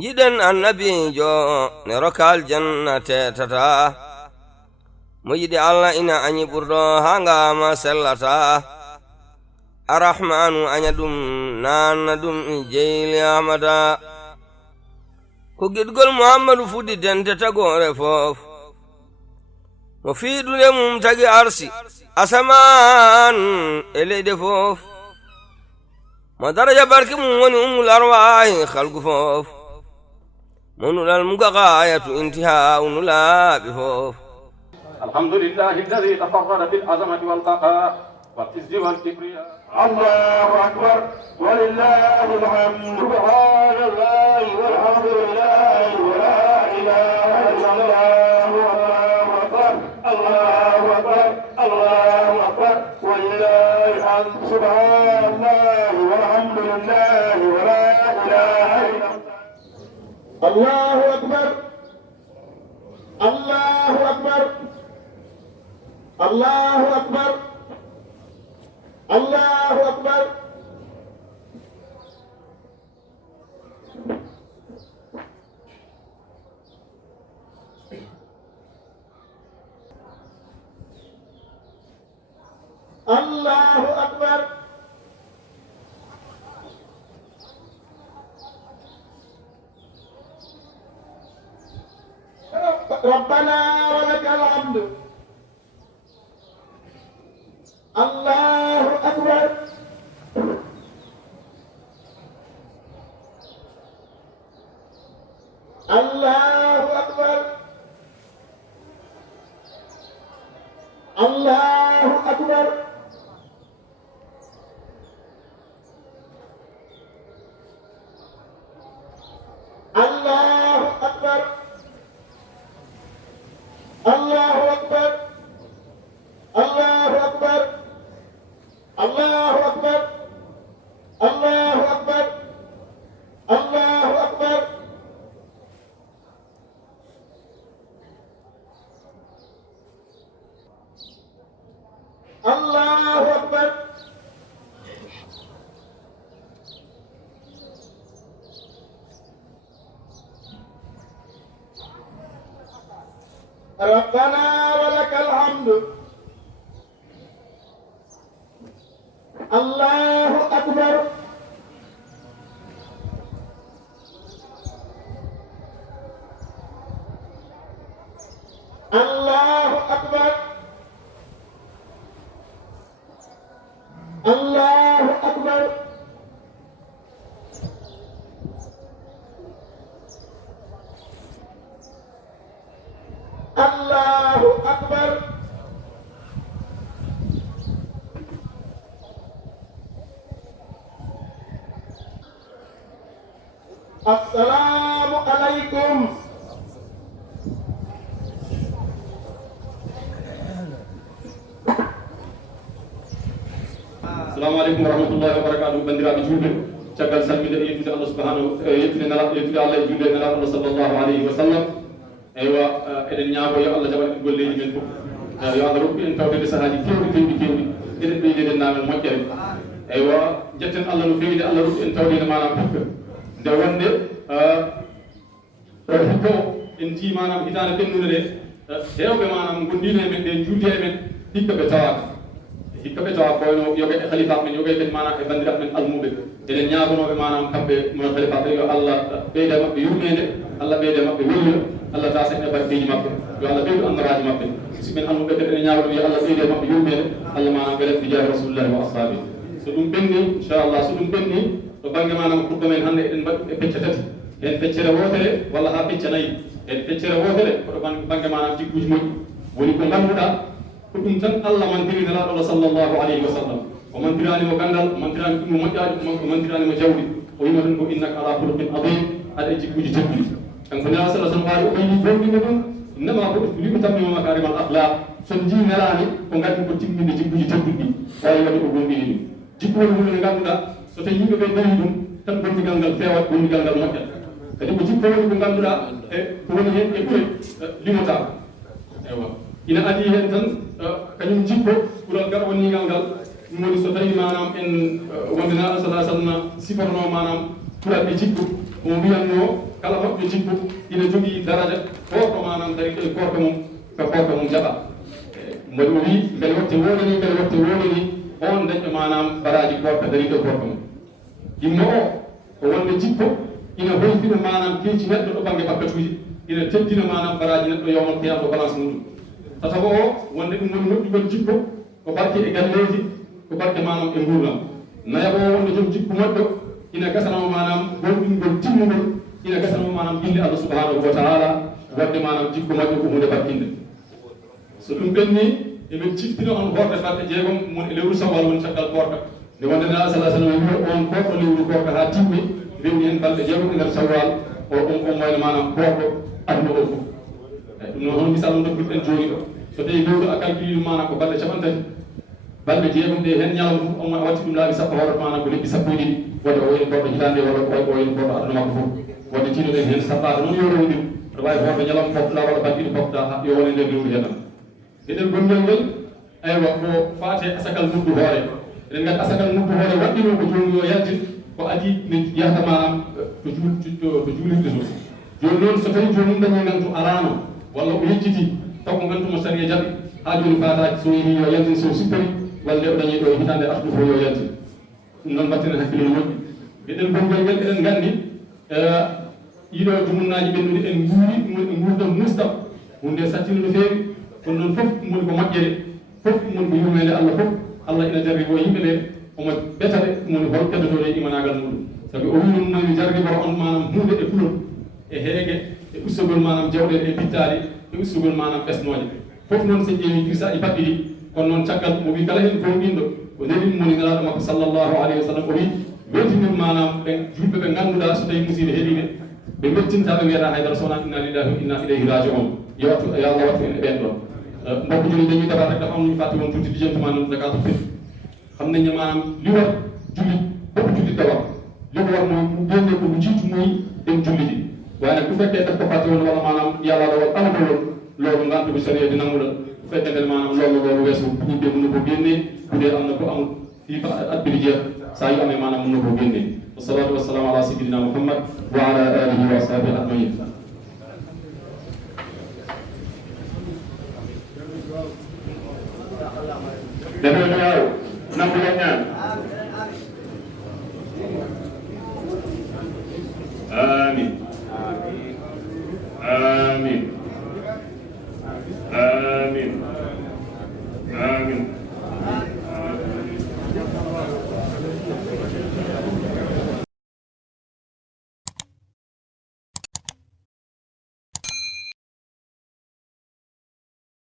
jiɗen annabijo ne rokal jannate tata mo yiɗi allah ina añi ɓurɗo ha ngama sellata arrahmanu aña ɗum nanna ɗum jeyli amada ko giɗgol muhammadu fuɗɗi dente tagore fof mo fiiɗude mum tagi arsi asaman e leyɗe fof mo daraja barke mum woni ummul arwahi halgu fof mo nulal muga gayatu intiha unulaaɓe fof alhamdulillahi alladi tafarrada bilazamati walbaqaa walizzi walkibriya allahu akbar walillahi alhamdu subhanallahi walhamdulillahi wa la ilaha illallah wallahu akbar allahu akbar allahu akbar walillahi alhamdu subhanallahi walhamdulillahi wa la ilaha illallah allahu akbar allahu akbar allahu akbar allahu akbar allahu akbar ربنا ولك الحمد الله أكبر الله أكبر الله أكبر الله أكبر الله أكبر الله أكبر الله أكبر الله أكبر الله أكبر الله أكبر ربنا ولك الحمد الله أكبر الله أكبر الله أكبر الله أكبر السلام عليكم السلام عليكم ورحمة الله وبركاته بندرابي جولبه caggal salminde e yettude Allah subhanahu yettude Allah e julde nelaɗo sallallahu alayhi wa sallam eywa eɗen ñaago yo Allah jaɓan en golleji men fof yo Allah rokku en tawtede sahaji kewɗi eɗen ɓeydeɗen namen moƴƴere eywa jetten Allah no fewi de Allah rokku en tawtede manam hikka nde wonde hikka o en tii manam hitande ɓennude de hewɓe manam gondino e men ɗe julde e men hikka ɓe tawa koyno yoɓe e khalifa men yoɓe ɓen manam e bandiraɓe men almuɓe eɗen ñagonoɓe manam kamɓe mo khalifa ɓe yo Allah ɓeyde mabɓe yurmede Allah ɓeyde mabɓe wellude Allah tasen e barkeji mabɓe yo Allah ɓeydu annoraji mabɓe si men almuɓe kadi ene ñagoɗum yo Allah ɓeyde mabɓe yurmede Allah manam welet bi jahi rasulillahi wa ashabi so ɗum ɓenni inchallah so ɗum ɓenni to banggue manam kurɗo men hannde eɗen mbaɗi e pecce tati hen feccere wotere walla ha pecce nayyi hen feccere wotere koɗo banggue manam jigguji moƴƴi woni ko ganduɗa ko ɗum tan Allah mantiri nelaɗo Allah sallllahu alayhi wa sallam o mantiranimo gandal o mantirani ɗum mo moƴƴaji o mantiranimo jawdi o wima tan ko innaka ala khuluqin adim aɗa e jigguji tedduɗi kanko nela sa sallam haali o ɓeyni fewɗinde ɗum innama ko liɓe tammima makarim al akhlaq son ji nelani ko gandi ko timminde jigguji tedduɗi wawi waɗi o gonɗini ɗum jikku woni hunde nde ganduɗa so tawi yimɓe ɓe dañi ɗum tan gondigal ngal fewat gondigal ngal moƴƴat kadi ko jikko woni ko ganduɗa e ko woni hen e ɓuure limota ewa ina adi hen tan kañum jikko ɓuural garwanigal ngal ɗum woni so tawi manam en wonde naɗo sallah sallam sifatno manam ɓuural e jikku omo wiyanno kala moƴƴo jikku ina jogii daraja korko manam dari e korko mum ko korko mum jaɓa mboɗo o wi mbele wotte wonani on dañɓe manam baraji korka dari ɗo korko mum yimmo o wonde jikko ina hoyfina manam keeci neɗɗo ɗo banggue bakkatuji ina teddina manam baraji neɗɗo yowmal qiyam ɗo balance muɗum tatago o wonde ɗum woni moƴƴugol jikko ko barke e galleji ko barke manam e gurdam nayabo o wonde joom jikku moƴƴo ina gasanamo manam gonɗingol timmugol ina gasanamo manam inde Allah subhanahu wa ta'ala wadde manam jikko moƴƴo ko hunde barkinde so ɗum ɓenni emin ciftina on horde balɗe jeegom mon e lewru sawal woni caggal korka nde wonde nana sallah sallam wi on korko lewru korka ha timmi rewni hen balɗe jeegom e nder sawal o on wayno manam korko aduna o fof eyyi ɗum noon hono misal no dokkirɗen joni ɗo so tawi lewru a calcule manam ko balɗe capantati balɗe jeegom ɗe hen ñalawma fof on watti ɗum laabi sappo hoore manam ko lebbi sappo e ɗiɗi wadde o wayno korɗo hitande walla o wayno korɗo aduna makko fof wadde tinoɗen hen saɓɓade noon yo rewdir aɗa wawi horde ñalawma pofɗa walla balɗiɗi pofɗa yo wone nder lewru henam gueɗel gonngel ngel aywa ko faate asakal muddu hoore eɗen gandi asakal muddu hoore waɗɗino ko joni yo yaltin ko adi ne yahata manam to juulirde to joni noon so tawi joni dañi ngantu arano walla o yejjiti taw ko gantumo sariya jaɓi ha joni faataji so yeehi yo yaltin so sippari walla o dañi ɗo hitande artude fo yo yaltin ɗum noon battinen hakkille no moƴƴi gueɗel gonngel ngel eɗen gandi ɗiɗo jumunnaji ɓennuɗi en guuri ɗum gurdam mustam hunde sattino no feewi kono noon fof ɗum woni ko moƴƴere fof ɗum woni ko yurmede Allah fof Allah ina jarribo yimɓe ɓe omo ɓetade ɗum woni hol keddotode e imanagal muɗum sabi o wi ɗum nomi jarribo on manam hunde e kulol e heege e ustogol manam jawɗele e pittali e ustogol manam ɓesnoje fof noon so ƴeewi kirsa i paɓɓiɗi kono noon caggal mo wi kala hen gonɗinɗo ko ndeɗi ɗum woni nelaɗo makko sallllahu alayhi wa sallam o wi weltinir manam ɓe julɓe ɓe ganduɗa so tawi musiɓe heeɗiɓe ɓe mettinta ɓe wiyata haydara sowona inna lillahi wa inna ilayhi raji'un yo wattu yo Allah wattu en e ɓen ɗon mbokk julli dañuy dabar rek dafa am ñu fàtte woon tuuti diggante maanaam zakatu fitr xam nañ ne maanaam li war jullit bopp jullit da war li ko war mooy mu génne ko lu jiitu muy dem julli ji waaye nag bu fekkee daf ko fàtte woon wala maanaam yàlla dawal amatu woon loolu ngant bi sariya di nangu la bu fekkee ne maanaam loolu weesu bu ñu dee mën na ko génnee bu dee am na ko amul fii ba at bi di jeex saa yu amee maanaam mën na koo génnee wasalaatu wasalaamu ala sayyidina Muhammad wa ala alihi wa sahbihi ajmain